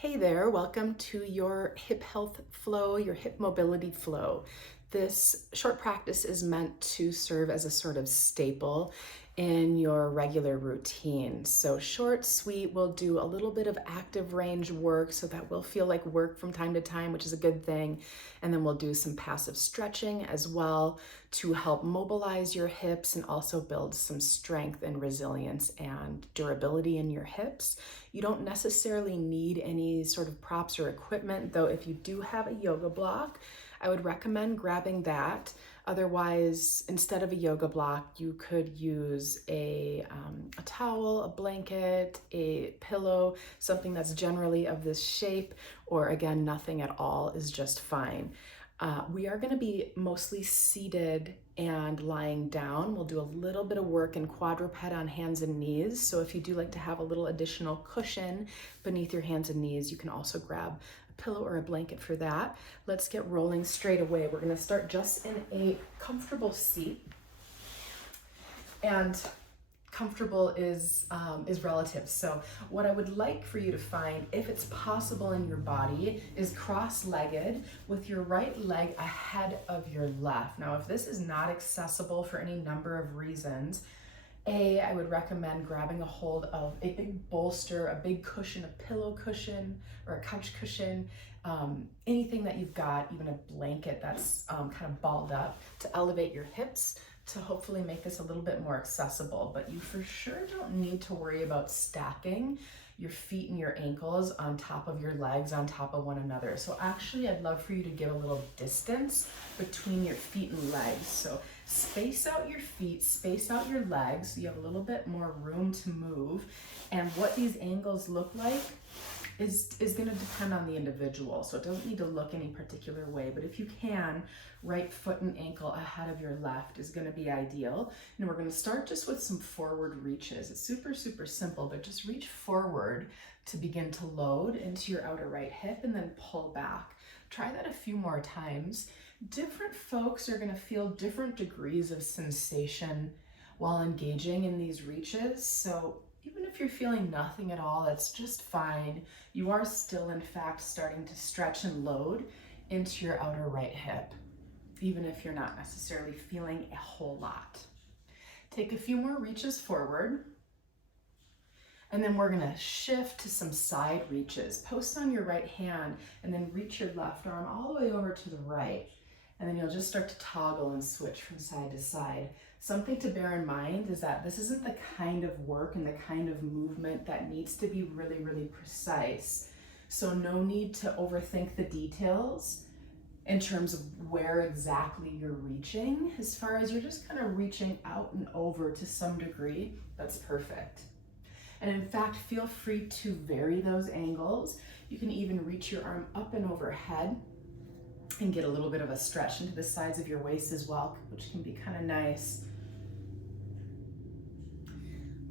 Hey there, welcome to your hip health flow, your hip mobility flow. This short practice is meant to serve as a sort of staple in your regular routine. So short, sweet, we'll do a little bit of active range work so that will feel like work from time to time, which is a good thing. And then we'll do some passive stretching as well to help mobilize your hips and also build some strength and resilience and durability in your hips. You don't necessarily need any sort of props or equipment, though if you do have a yoga block, I would recommend grabbing that. Otherwise, instead of a yoga block, you could use a towel, a blanket, a pillow, something that's generally of this shape, or again, nothing at all is just fine. We are going to be mostly seated and lying down. We'll do a little bit of work in quadruped on hands and knees. So if you do like to have a little additional cushion beneath your hands and knees, you can also grab a pillow or a blanket for that. Let's get rolling straight away. We're going to start just in a comfortable seat. And comfortable is relative. So what I would like for you to find, if it's possible in your body, is cross-legged with your right leg ahead of your left. Now, if this is not accessible for any number of reasons, I would recommend grabbing a hold of a big bolster, a big cushion, a pillow cushion, or a couch cushion, anything that you've got, even a blanket that's kind of balled up to elevate your hips, to hopefully make this a little bit more accessible. But you for sure don't need to worry about stacking your feet and your ankles on top of your legs on top of one another. So actually, I'd love for you to give a little distance between your feet and legs. So space out your feet, space out your legs, so you have a little bit more room to move. And what these angles look like is going to depend on the individual. So it doesn't need to look any particular way, but if you can, right foot and ankle ahead of your left is going to be ideal. And we're going to start just with some forward reaches. It's super, super simple, but just reach forward to begin to load into your outer right hip and then pull back. Try that a few more times. Different folks are going to feel different degrees of sensation while engaging in these reaches. So even if you're feeling nothing at all, that's just fine. You are still, in fact, starting to stretch and load into your outer right hip, even if you're not necessarily feeling a whole lot. Take a few more reaches forward, and then we're gonna shift to some side reaches. Post on your right hand, and then reach your left arm all the way over to the right. And then you'll just start to toggle and switch from side to side. Something to bear in mind is that this isn't the kind of work and the kind of movement that needs to be really, really precise. So no need to overthink the details in terms of where exactly you're reaching. As far as you're just kind of reaching out and over to some degree, that's perfect. And in fact, feel free to vary those angles. You can even reach your arm up and overhead and get a little bit of a stretch into the sides of your waist as well, which can be kind of nice.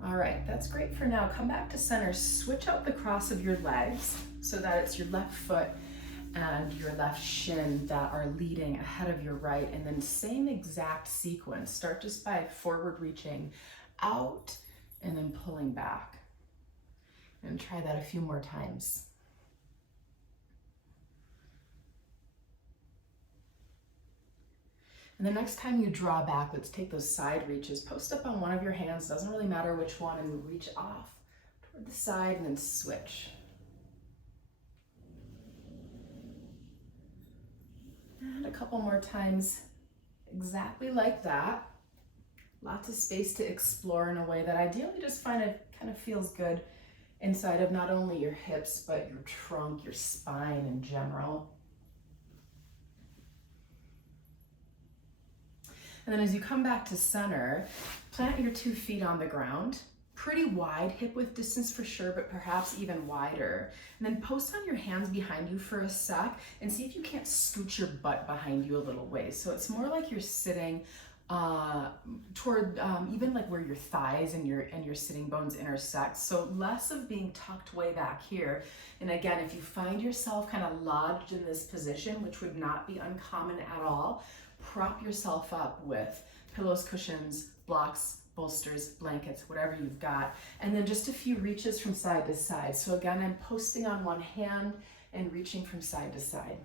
All right, that's great for now. Come back to center, switch out the cross of your legs so that it's your left foot and your left shin that are leading ahead of your right, and then same exact sequence. Start just by forward reaching out and then pulling back. And try that a few more times. And the next time you draw back, let's take those side reaches. Post up on one of your hands, doesn't really matter which one, and reach off toward the side and then switch. And a couple more times, exactly like that. Lots of space to explore in a way that ideally just kind of feels good inside of not only your hips, but your trunk, your spine in general. And then as you come back to center, plant your 2 feet on the ground, pretty wide, hip width distance for sure, but perhaps even wider. And then post on your hands behind you for a sec and see if you can't scoot your butt behind you a little ways. So it's more like you're sitting toward even like where your thighs and your sitting bones intersect. So less of being tucked way back here. And again, if you find yourself kind of lodged in this position, which would not be uncommon at all, prop yourself up with pillows, cushions, blocks, bolsters, blankets, whatever you've got. And then just a few reaches from side to side. So again, I'm posting on one hand and reaching from side to side.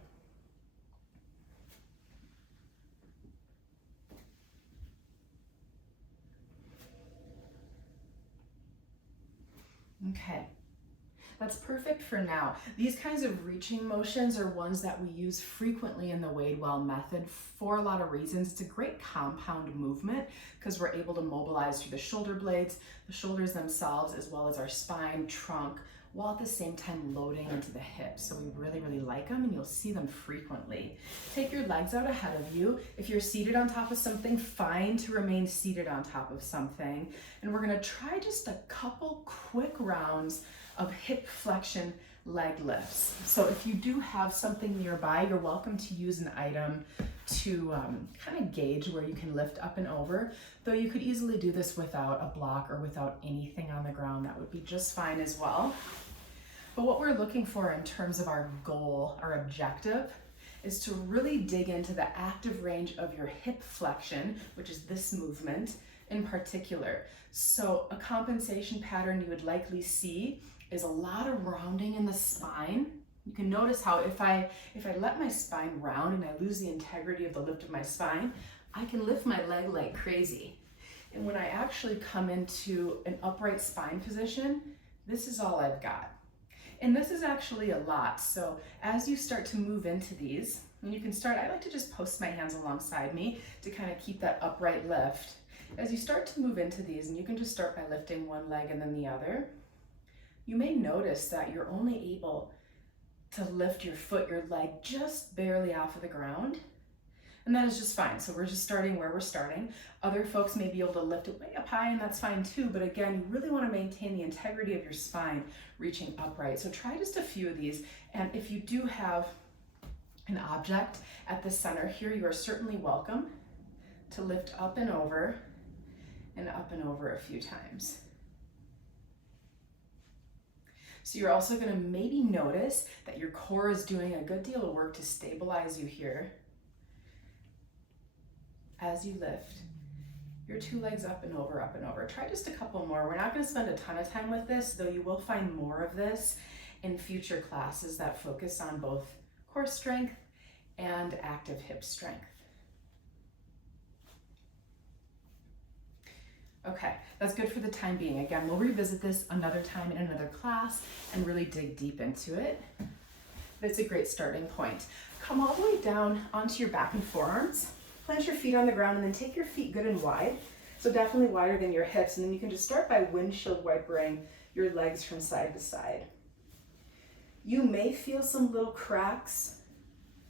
Okay. That's perfect for now. These kinds of reaching motions are ones that we use frequently in the Wade Well method for a lot of reasons. It's a great compound movement because we're able to mobilize through the shoulder blades, the shoulders themselves, as well as our spine, trunk, while at the same time loading into the hips. So we really, really like them, and you'll see them frequently. Take your legs out ahead of you. If you're seated on top of something, fine to remain seated on top of something. And we're gonna try just a couple quick rounds of hip flexion leg lifts. So if you do have something nearby, you're welcome to use an item to kind of gauge where you can lift up and over, though you could easily do this without a block or without anything on the ground. That would be just fine as well. But what we're looking for in terms of our goal, our objective, is to really dig into the active range of your hip flexion, which is this movement in particular. So a compensation pattern you would likely see is a lot of rounding in the spine. You can notice how if I let my spine round and I lose the integrity of the lift of my spine, I can lift my leg like crazy. And when I actually come into an upright spine position, this is all I've got. And this is actually a lot. So as you start to move into these, and you can start, I like to just post my hands alongside me to kind of keep that upright lift. As you start to move into these, and you can just start by lifting one leg and then the other, you may notice that you're only able to lift your foot, your leg just barely off of the ground. And that is just fine. So we're just starting where we're starting. Other folks may be able to lift it way up high, and that's fine too. But again, you really want to maintain the integrity of your spine reaching upright. So try just a few of these. And if you do have an object at the center here, you are certainly welcome to lift up and over a few times. So you're also going to maybe notice that your core is doing a good deal of work to stabilize you here. As you lift your two legs up and over, up and over. Try just a couple more. We're not going to spend a ton of time with this, though you will find more of this in future classes that focus on both core strength and active hip strength. Okay, that's good for the time being. Again, we'll revisit this another time in another class and really dig deep into it. But it's a great starting point. Come all the way down onto your back and forearms. Plant your feet on the ground and then take your feet good and wide. So definitely wider than your hips. And then you can just start by windshield wipering your legs from side to side. You may feel some little cracks,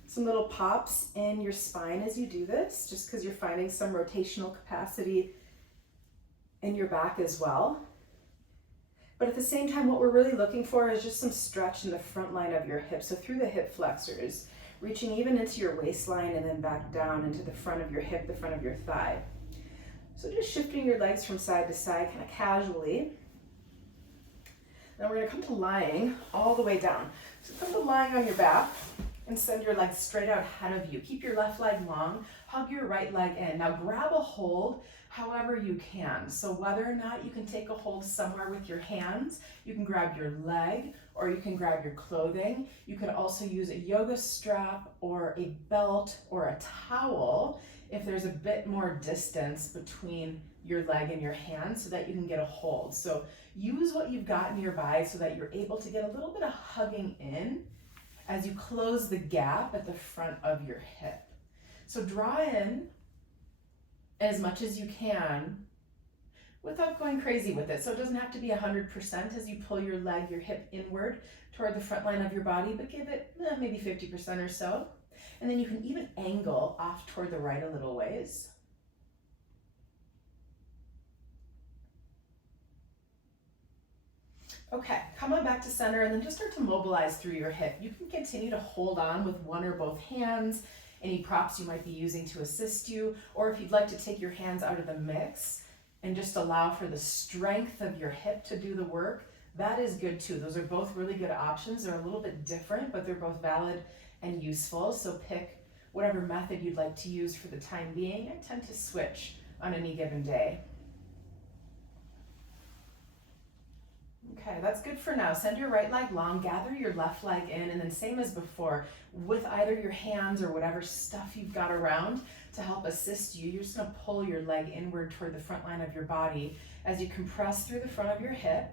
some little pops in your spine as you do this, just because you're finding some rotational capacity in your back as well. But at the same time, what we're really looking for is just some stretch in the front line of your hips. So through the hip flexors, reaching even into your waistline and then back down into the front of your hip, the front of your thigh. So just shifting your legs from side to side kind of casually. Then we're gonna come to lying all the way down. So come to lying on your back and send your legs straight out ahead of you. Keep your left leg long, hug your right leg in. Now grab a hold however you can. So whether or not you can take a hold somewhere with your hands, you can grab your leg or you can grab your clothing. You can also use a yoga strap or a belt or a towel if there's a bit more distance between your leg and your hand so that you can get a hold. So use what you've got nearby so that you're able to get a little bit of hugging in as you close the gap at the front of your hip. So draw in as much as you can without going crazy with it. So it doesn't have to be 100% as you pull your leg, your hip inward toward the front line of your body, but give it maybe 50% or so. And then you can even angle off toward the right a little ways. Okay, come on back to center and then just start to mobilize through your hip. You can continue to hold on with one or both hands, any props you might be using to assist you, or if you'd like to take your hands out of the mix and just allow for the strength of your hip to do the work, that is good too. Those are both really good options. They're a little bit different, but they're both valid and useful. So pick whatever method you'd like to use for the time being. I tend to switch on any given day. Okay, that's good for now. Send your right leg long, gather your left leg in, and then same as before, with either your hands or whatever stuff you've got around to help assist you, you're just gonna pull your leg inward toward the front line of your body as you compress through the front of your hip.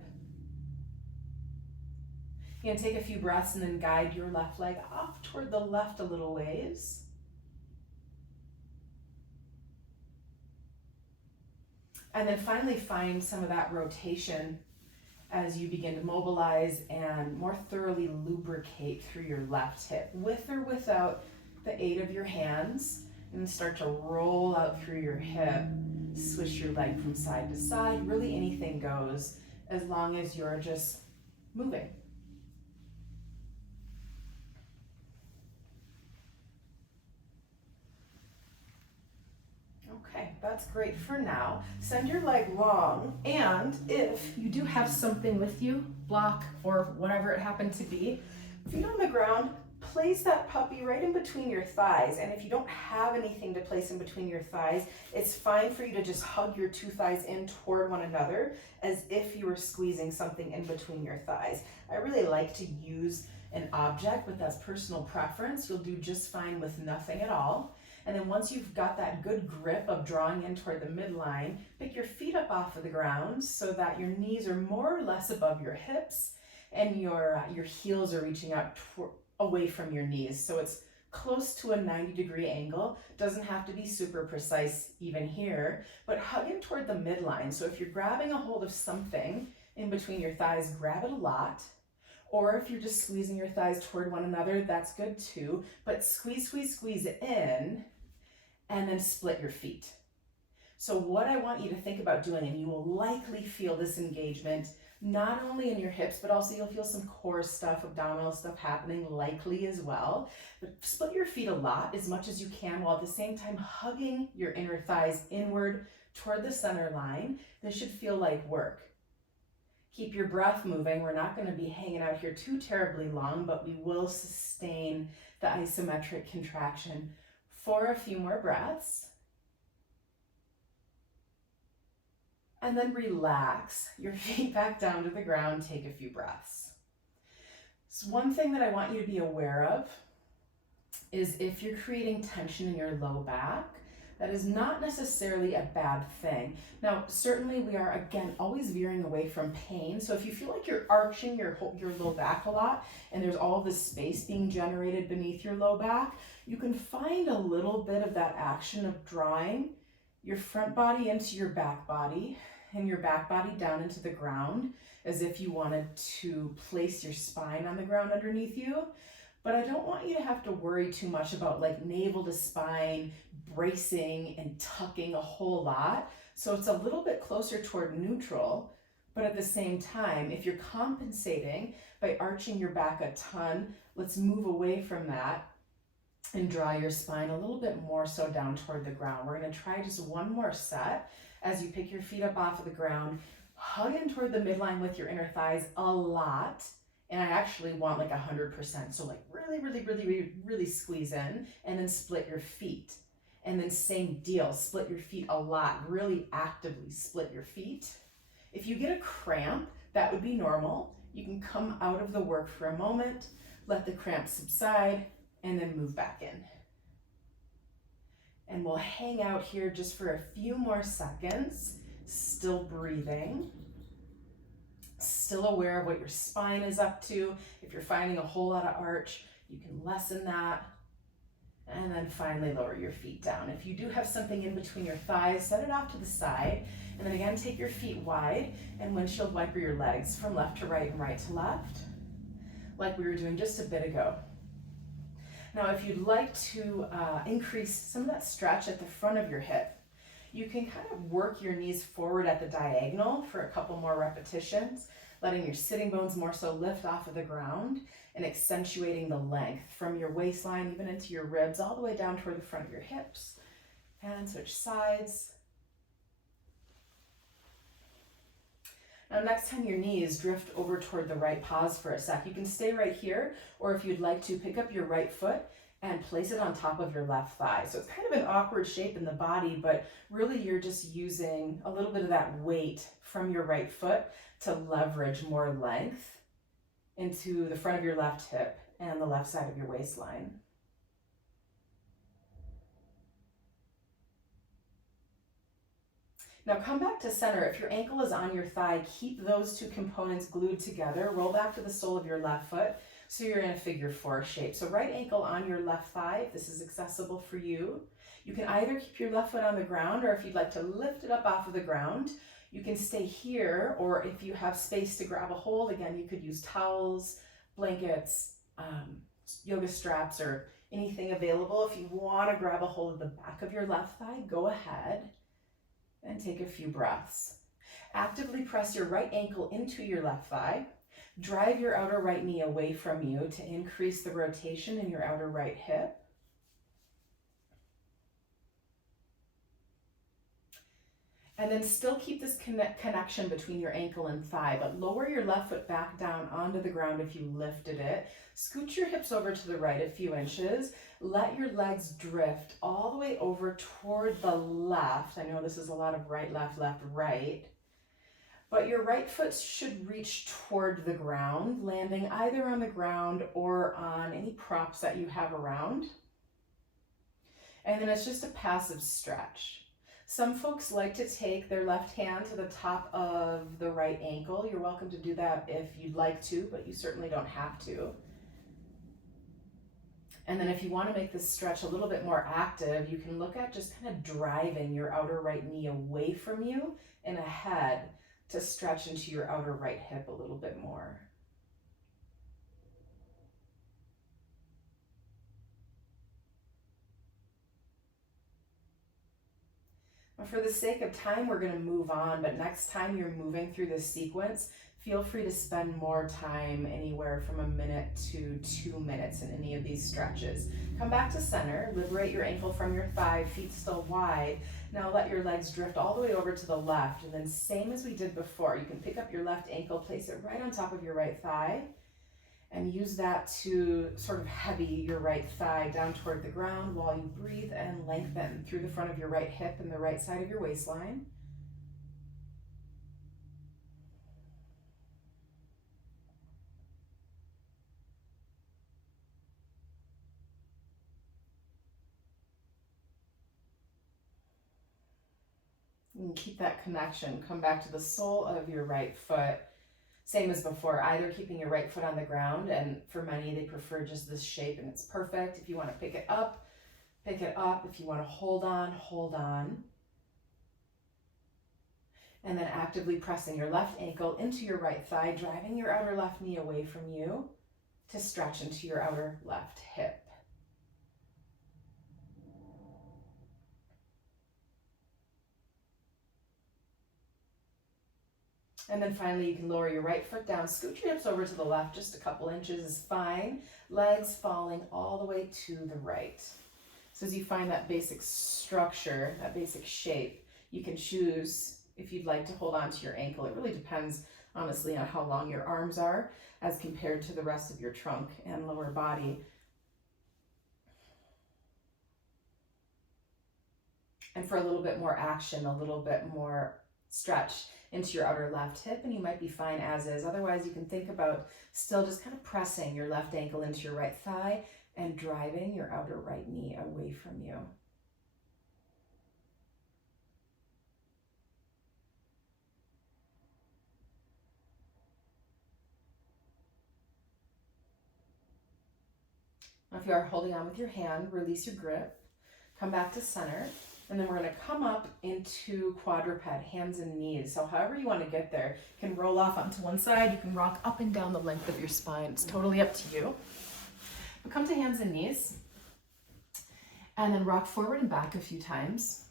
You can take a few breaths and then guide your left leg off toward the left a little ways. And then finally find some of that rotation as you begin to mobilize and more thoroughly lubricate through your left hip, with or without the aid of your hands, and start to roll out through your hip. Swish your leg from side to side. Really anything goes as long as you're just moving. Okay, that's great for now. Send your leg long, and if you do have something with you, block or whatever it happened to be, feet on the ground, place that puppy right in between your thighs. And if you don't have anything to place in between your thighs, it's fine for you to just hug your two thighs in toward one another as if you were squeezing something in between your thighs. I really like to use an object, but that's personal preference. You'll do just fine with nothing at all. And then once you've got that good grip of drawing in toward the midline, pick your feet up off of the ground so that your knees are more or less above your hips and your heels are reaching out away from your knees. So it's close to a 90-degree angle. Doesn't have to be super precise even here, but hug in toward the midline. So if you're grabbing a hold of something in between your thighs, grab it a lot. Or if you're just squeezing your thighs toward one another, that's good too. But squeeze, squeeze, squeeze it in, and then split your feet. So what I want you to think about doing, and you will likely feel this engagement, not only in your hips, but also you'll feel some core stuff, abdominal stuff happening likely as well. But split your feet a lot, as much as you can, while at the same time hugging your inner thighs inward toward the center line. This should feel like work. Keep your breath moving. We're not going to be hanging out here too terribly long, but we will sustain the isometric contraction for a few more breaths. And then relax your feet back down to the ground. Take a few breaths. So one thing that I want you to be aware of is if you're creating tension in your low back, that is not necessarily a bad thing. Now, certainly we are, again, always veering away from pain. So if you feel like you're arching your low back a lot and there's all this space being generated beneath your low back, you can find a little bit of that action of drawing your front body into your back body and your back body down into the ground as if you wanted to place your spine on the ground underneath you. But I don't want you to have to worry too much about like navel to spine, bracing and tucking a whole lot. So it's a little bit closer toward neutral, but at the same time, if you're compensating by arching your back a ton, let's move away from that and draw your spine a little bit more so down toward the ground. We're gonna try just one more set as you pick your feet up off of the ground, hug in toward the midline with your inner thighs a lot. And I actually want like 100%. So like really, really, really, really, really squeeze in and then split your feet. And then same deal, split your feet a lot, really actively split your feet. If you get a cramp, that would be normal. You can come out of the work for a moment, let the cramp subside, and then move back in. And we'll hang out here just for a few more seconds, still breathing. Still aware of what your spine is up to. If you're finding a whole lot of arch, you can lessen that. And then finally lower your feet down. If you do have something in between your thighs, set it off to the side. And then again, take your feet wide and windshield wiper your legs from left to right and right to left, like we were doing just a bit ago. Now, if you'd like to increase some of that stretch at the front of your hip, you can kind of work your knees forward at the diagonal for a couple more repetitions, letting your sitting bones more so lift off of the ground and accentuating the length from your waistline even into your ribs all the way down toward the front of your hips. And switch sides. Now next time your knees drift over toward the right, pause for a sec. You can stay right here, or if you'd like to, pick up your right foot and place it on top of your left thigh. So it's kind of an awkward shape in the body, but really you're just using a little bit of that weight from your right foot to leverage more length into the front of your left hip and the left side of your waistline. Now come back to center. If your ankle is on your thigh, keep those two components glued together. Roll back to the sole of your left foot so you're in a figure four shape. So right ankle on your left thigh, if this is accessible for you. You can either keep your left foot on the ground, or if you'd like to lift it up off of the ground, you can stay here, or if you have space to grab a hold, again, you could use towels, blankets, yoga straps, or anything available. If you want to grab a hold of the back of your left thigh, go ahead and take a few breaths. Actively press your right ankle into your left thigh. Drive your outer right knee away from you to increase the rotation in your outer right hip. And then still keep this connection between your ankle and thigh, but lower your left foot back down onto the ground if you lifted it. Scoot your hips over to the right a few inches. Let your legs drift all the way over toward the left. I know this is a lot of right, left, left, right. But your right foot should reach toward the ground, landing either on the ground or on any props that you have around. And then it's just a passive stretch. Some folks like to take their left hand to the top of the right ankle. You're welcome to do that if you'd like to, but you certainly don't have to. And then if you want to make this stretch a little bit more active, you can look at just kind of driving your outer right knee away from you and ahead to stretch into your outer right hip a little bit more. For the sake of time, we're going to move on, but next time you're moving through this sequence, feel free to spend more time, anywhere from a minute to 2 minutes in any of these stretches. Come back to center, liberate your ankle from your thigh, feet still wide. Now let your legs drift all the way over to the left, and then same as we did before, you can pick up your left ankle, place it right on top of your right thigh, and use that to sort of heavy your right thigh down toward the ground while you breathe and lengthen through the front of your right hip and the right side of your waistline. And keep that connection. Come back to the sole of your right foot. Same as before, either keeping your right foot on the ground, and for many, they prefer just this shape, and it's perfect. If you want to pick it up, pick it up. If you want to hold on, hold on. And then actively pressing your left ankle into your right thigh, driving your outer left knee away from you to stretch into your outer left hip. And then finally, you can lower your right foot down, scoot your hips over to the left, just a couple inches is fine. Legs falling all the way to the right. So as you find that basic structure, that basic shape, you can choose if you'd like to hold on to your ankle. It really depends, honestly, on how long your arms are as compared to the rest of your trunk and lower body. And for a little bit more action, a little bit more stretch into your outer left hip, and you might be fine as is. Otherwise, you can think about still just kind of pressing your left ankle into your right thigh and driving your outer right knee away from you. Now, if you are holding on with your hand, release your grip, come back to center. And then we're going to come up into quadruped, hands and knees. So however you want to get there, you can roll off onto one side, you can rock up and down the length of your spine. It's totally up to you. But come to hands and knees. And then rock forward and back a few times.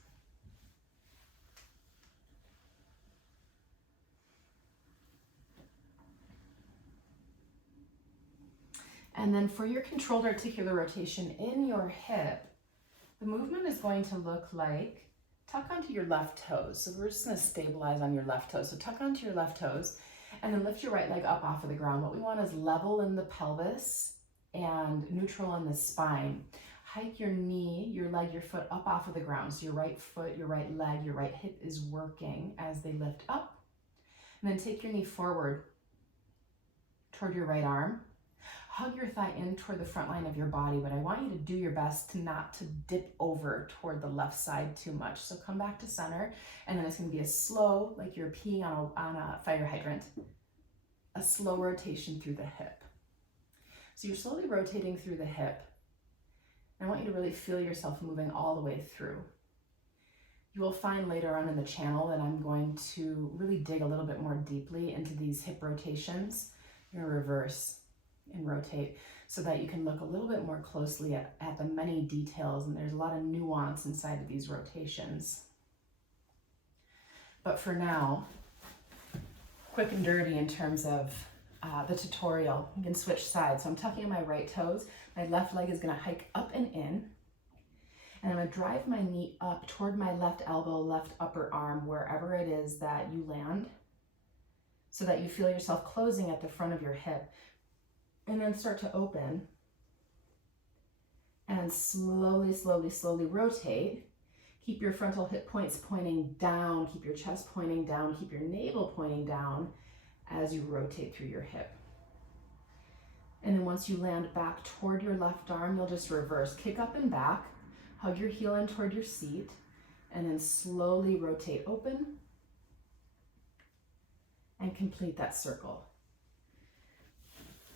And then for your controlled articular rotation in your hip, the movement is going to look like tuck onto your left toes. So we're just going to stabilize on your left toes. So tuck onto your left toes and then lift your right leg up off of the ground. What we want is level in the pelvis and neutral in the spine. Hike your knee, your leg, your foot up off of the ground. So your right foot, your right leg, your right hip is working as they lift up. And then take your knee forward toward your right arm. Hug your thigh in toward the front line of your body, but I want you to do your best to not to dip over toward the left side too much. So come back to center, and then it's going to be a slow, like you're peeing on a fire hydrant, a slow rotation through the hip. So you're slowly rotating through the hip. I want you to really feel yourself moving all the way through. You will find later on in the channel that I'm going to really dig a little bit more deeply into these hip rotations. You're going to reverse and rotate so that you can look a little bit more closely at the many details, and there's a lot of nuance inside of these rotations. But for now, quick and dirty in terms of the tutorial, you can switch sides. So I'm tucking in my right toes. My left leg is going to hike up and in, and I'm going to drive my knee up toward my left elbow, left upper arm, wherever it is that you land, so that you feel yourself closing at the front of your hip. And then start to open and slowly, slowly, slowly rotate. Keep your frontal hip points pointing down, keep your chest pointing down, keep your navel pointing down as you rotate through your hip. And then once you land back toward your left arm, you'll just reverse, kick up and back, hug your heel in toward your seat, and then slowly rotate open and complete that circle.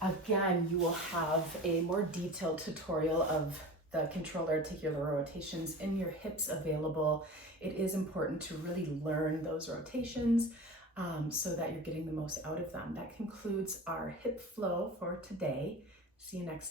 Again, you will have a more detailed tutorial of the controlled articular rotations in your hips available. It is important to really learn those rotations so that you're getting the most out of them. That concludes our hip flow for today. See you next time.